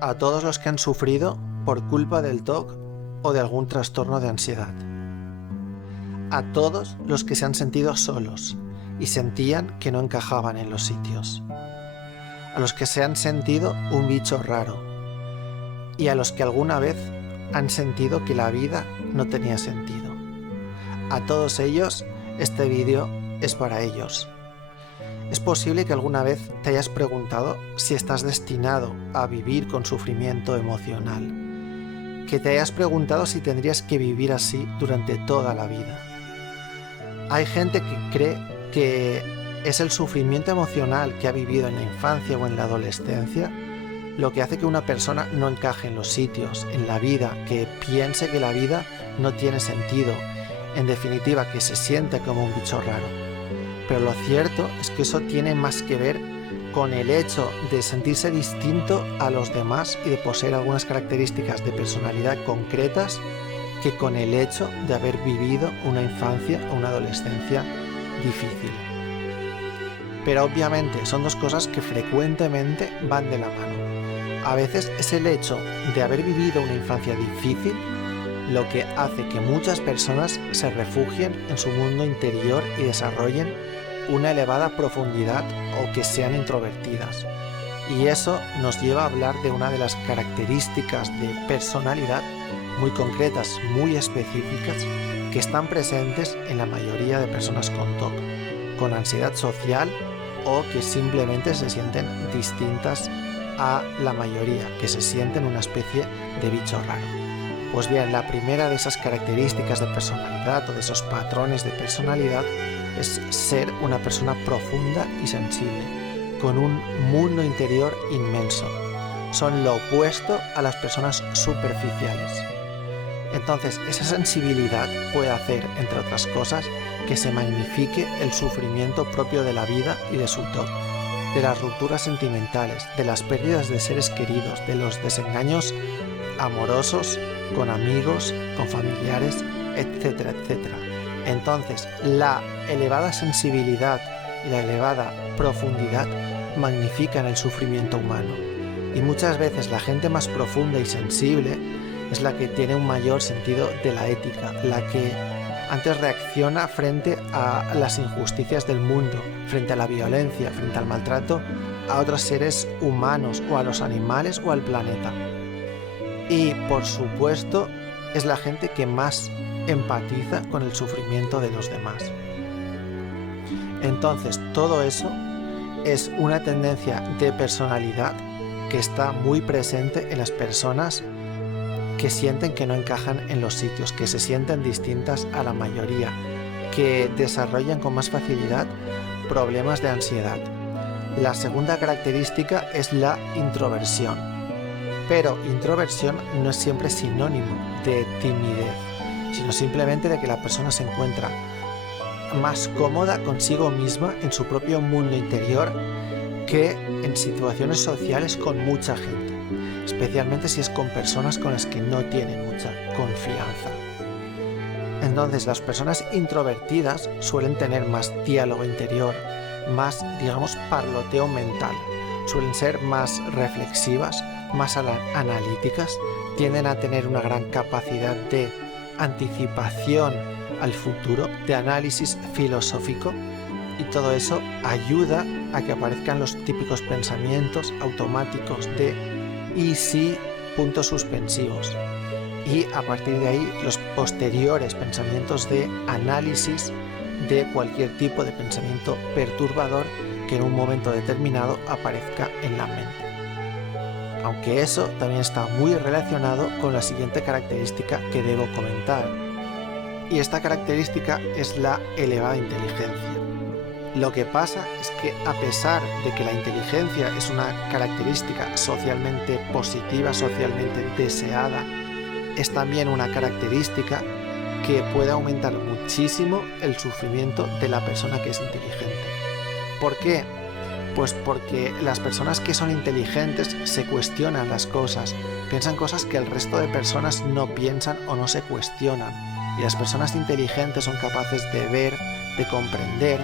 a todos los que han sufrido por culpa del TOC o de algún trastorno de ansiedad. A todos los que se han sentido solos y sentían que no encajaban en los sitios. A los que se han sentido un bicho raro. Y a los que alguna vez han sentido que la vida no tenía sentido. A todos ellos, este vídeo es para ellos. Es posible que alguna vez te hayas preguntado si estás destinado a vivir con sufrimiento emocional. Que te hayas preguntado si tendrías que vivir así durante toda la vida. Hay gente que cree que es el sufrimiento emocional que ha vivido en la infancia o en la adolescencia lo que hace que una persona no encaje en los sitios, en la vida, que piense que la vida no tiene sentido, en definitiva, que se siente como un bicho raro. Pero lo cierto es que eso tiene más que ver con el hecho de sentirse distinto a los demás y de poseer algunas características de personalidad concretas que con el hecho de haber vivido una infancia o una adolescencia difícil. Pero obviamente son dos cosas que frecuentemente van de la mano. A veces es el hecho de haber vivido una infancia difícil lo que hace que muchas personas se refugien en su mundo interior y desarrollen una elevada profundidad o que sean introvertidas. Y eso nos lleva a hablar de una de las características de personalidad muy concretas, muy específicas, que están presentes en la mayoría de personas con TOC, con ansiedad social o que simplemente se sienten distintas a la mayoría, que se sienten una especie de bicho raro. Pues bien, la primera de esas características de personalidad o de esos patrones de personalidad es ser una persona profunda y sensible, con un mundo interior inmenso. Son lo opuesto a las personas superficiales. Entonces, esa sensibilidad puede hacer, entre otras cosas, que se magnifique el sufrimiento propio de la vida y de su TOC, de las rupturas sentimentales, de las pérdidas de seres queridos, de los desengaños amorosos, con amigos, con familiares, etcétera, etcétera. Entonces, la elevada sensibilidad y la elevada profundidad magnifican el sufrimiento humano. Y muchas veces la gente más profunda y sensible es la que tiene un mayor sentido de la ética, la que antes reacciona frente a las injusticias del mundo, frente a la violencia, frente al maltrato a otros seres humanos o a los animales o al planeta. Y por supuesto es la gente que más empatiza con el sufrimiento de los demás. Entonces todo eso es una tendencia de personalidad que está muy presente en las personas que sienten que no encajan en los sitios, que se sienten distintas a la mayoría, que desarrollan con más facilidad problemas de ansiedad. La segunda característica es la introversión. Pero introversión no es siempre sinónimo de timidez, sino simplemente de que la persona se encuentra más cómoda consigo misma en su propio mundo interior que en situaciones sociales con mucha gente, especialmente si es con personas con las que no tienen mucha confianza. Entonces, las personas introvertidas suelen tener más diálogo interior, más, digamos, parloteo mental, suelen ser más reflexivas, más analíticas, tienden a tener una gran capacidad de anticipación al futuro, de análisis filosófico, y todo eso ayuda a que aparezcan los típicos pensamientos automáticos de ¿y si? Puntos suspensivos. Y a partir de ahí los posteriores pensamientos de análisis de cualquier tipo de pensamiento perturbador que en un momento determinado aparezca en la mente. Aunque eso también está muy relacionado con la siguiente característica que debo comentar. Y esta característica es la elevada inteligencia. Lo que pasa es que a pesar de que la inteligencia es una característica socialmente positiva, socialmente deseada, es también una característica que puede aumentar muchísimo el sufrimiento de la persona que es inteligente. ¿Por qué? Pues porque las personas que son inteligentes se cuestionan las cosas, piensan cosas que el resto de personas no piensan o no se cuestionan. Y las personas inteligentes son capaces de ver, de comprender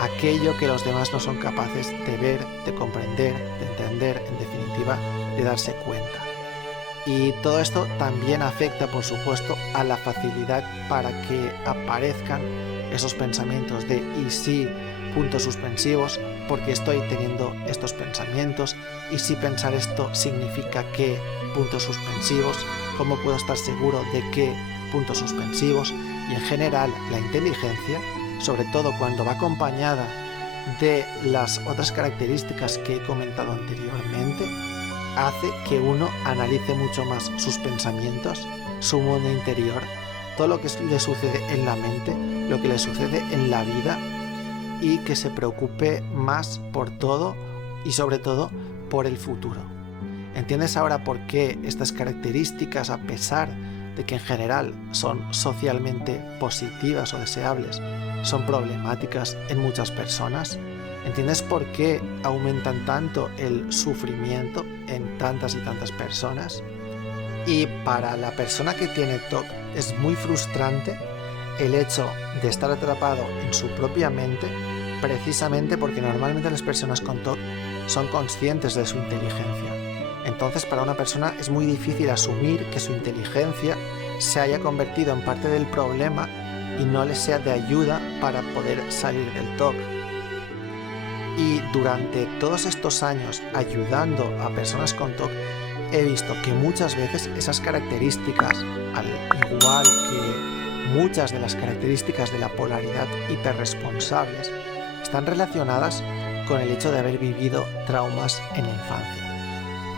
aquello que los demás no son capaces de ver, de comprender, de entender, en definitiva, de darse cuenta. Y todo esto también afecta, por supuesto, a la facilidad para que aparezcan esos pensamientos de ¿y si? Puntos suspensivos, porque estoy teniendo estos pensamientos, y si pensar esto significa que puntos suspensivos, ¿cómo puedo estar seguro de qué puntos suspensivos? Y en general la inteligencia, sobre todo cuando va acompañada de las otras características que he comentado anteriormente, hace que uno analice mucho más sus pensamientos, su mundo interior, todo lo que le sucede en la mente, lo que le sucede en la vida, y que se preocupe más por todo y sobre todo por el futuro. ¿Entiendes ahora por qué estas características, a pesar de que en general son socialmente positivas o deseables, son problemáticas en muchas personas? ¿Entiendes por qué aumentan tanto el sufrimiento en tantas y tantas personas? Y para la persona que tiene TOC es muy frustrante el hecho de estar atrapado en su propia mente, precisamente porque normalmente las personas con TOC son conscientes de su inteligencia. Entonces, para una persona es muy difícil asumir que su inteligencia se haya convertido en parte del problema y no le sea de ayuda para poder salir del TOC. Y durante todos estos años ayudando a personas con TOC, he visto que muchas veces esas características, al igual que muchas de las características de la polaridad hiperresponsables, están relacionadas con el hecho de haber vivido traumas en la infancia.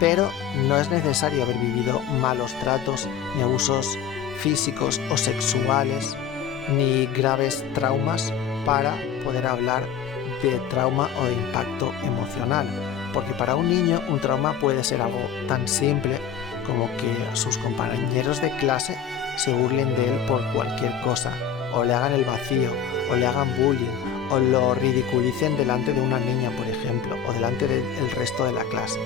Pero no es necesario haber vivido malos tratos, ni abusos físicos o sexuales, ni graves traumas para poder hablar de trauma o de impacto emocional. Porque para un niño un trauma puede ser algo tan simple como que sus compañeros de clase se burlen de él por cualquier cosa, o le hagan el vacío, o le hagan bullying, o lo ridiculicen delante de una niña, por ejemplo, o delante del resto de la clase.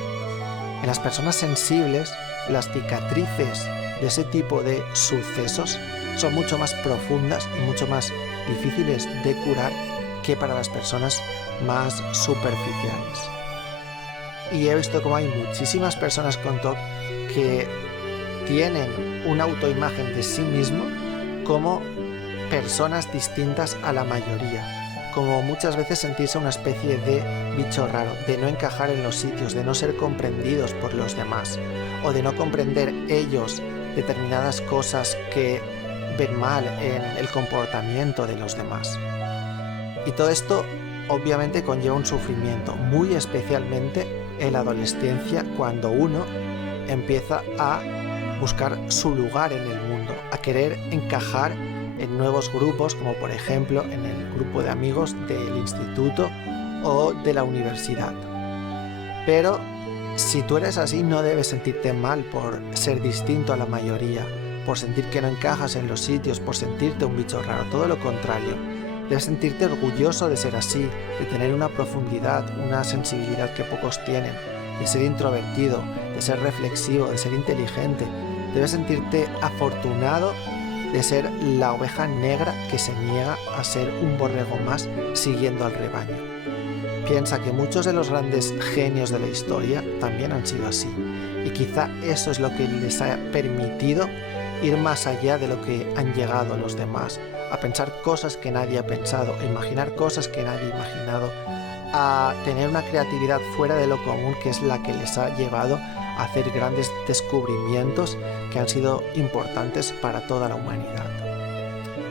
En las personas sensibles, las cicatrices de ese tipo de sucesos son mucho más profundas y mucho más difíciles de curar que para las personas más superficiales. Y he visto como hay muchísimas personas con TOC que tienen una autoimagen de sí mismo como personas distintas a la mayoría, como muchas veces sentirse una especie de bicho raro, de no encajar en los sitios, de no ser comprendidos por los demás, o de no comprender ellos determinadas cosas que ven mal en el comportamiento de los demás. Y todo esto obviamente conlleva un sufrimiento, muy especialmente en la adolescencia, cuando uno empieza a buscar su lugar en el mundo, a querer encajar en nuevos grupos, como por ejemplo en el grupo de amigos del instituto o de la universidad. Pero si tú eres así, no debes sentirte mal por ser distinto a la mayoría, por sentir que no encajas en los sitios, por sentirte un bicho raro, todo lo contrario. Debes sentirte orgulloso de ser así, de tener una profundidad, una sensibilidad que pocos tienen, de ser introvertido, de ser reflexivo, de ser inteligente. Debes sentirte afortunado de ser la oveja negra que se niega a ser un borrego más siguiendo al rebaño. Piensa que muchos de los grandes genios de la historia también han sido así, y quizá eso es lo que les ha permitido ir más allá de lo que han llegado los demás, a pensar cosas que nadie ha pensado, a imaginar cosas que nadie ha imaginado, a tener una creatividad fuera de lo común, que es la que les ha llevado a hacer grandes descubrimientos que han sido importantes para toda la humanidad.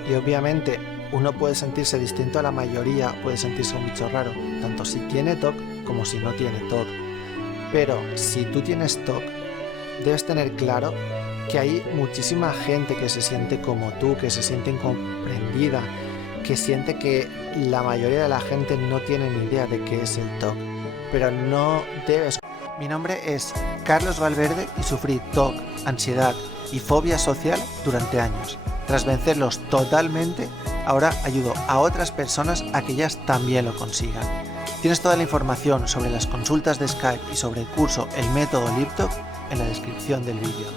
Y obviamente uno puede sentirse distinto a la mayoría, puede sentirse un bicho raro, tanto si tiene TOC como si no tiene TOC. Pero si tú tienes TOC, debes tener claro que hay muchísima gente que se siente como tú, que se siente incomprendida, que siente que la mayoría de la gente no tiene ni idea de qué es el TOC. Pero no debes. Mi nombre es Carlos Valverde y sufrí TOC, ansiedad y fobia social durante años. Tras vencerlos totalmente, ahora ayudo a otras personas a que ellas también lo consigan. Tienes toda la información sobre las consultas de Skype y sobre el curso El Método LibTOC en la descripción del vídeo.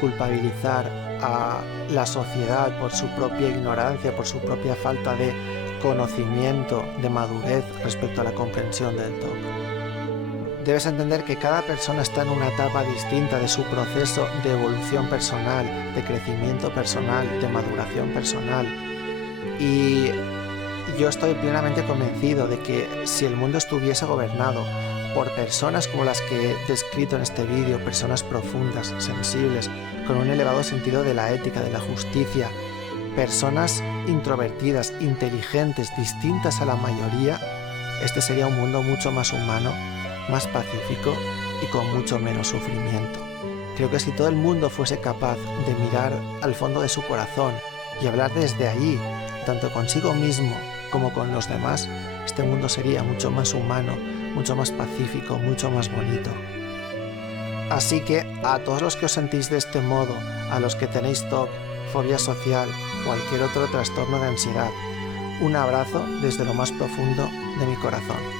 Culpabilizar a la sociedad por su propia ignorancia, por su propia falta de conocimiento, de madurez respecto a la comprensión del TOC. Debes entender que cada persona está en una etapa distinta de su proceso de evolución personal, de crecimiento personal, de maduración personal. Y yo estoy plenamente convencido de que si el mundo estuviese gobernado por personas como las que he descrito en este vídeo, personas profundas, sensibles, con un elevado sentido de la ética, de la justicia, personas introvertidas, inteligentes, distintas a la mayoría, este sería un mundo mucho más humano, más pacífico y con mucho menos sufrimiento. Creo que si todo el mundo fuese capaz de mirar al fondo de su corazón y hablar desde allí, tanto consigo mismo como con los demás, este mundo sería mucho más humano, mucho más pacífico, mucho más bonito. Así que a todos los que os sentís de este modo, a los que tenéis TOC, fobia social, cualquier otro trastorno de ansiedad, un abrazo desde lo más profundo de mi corazón.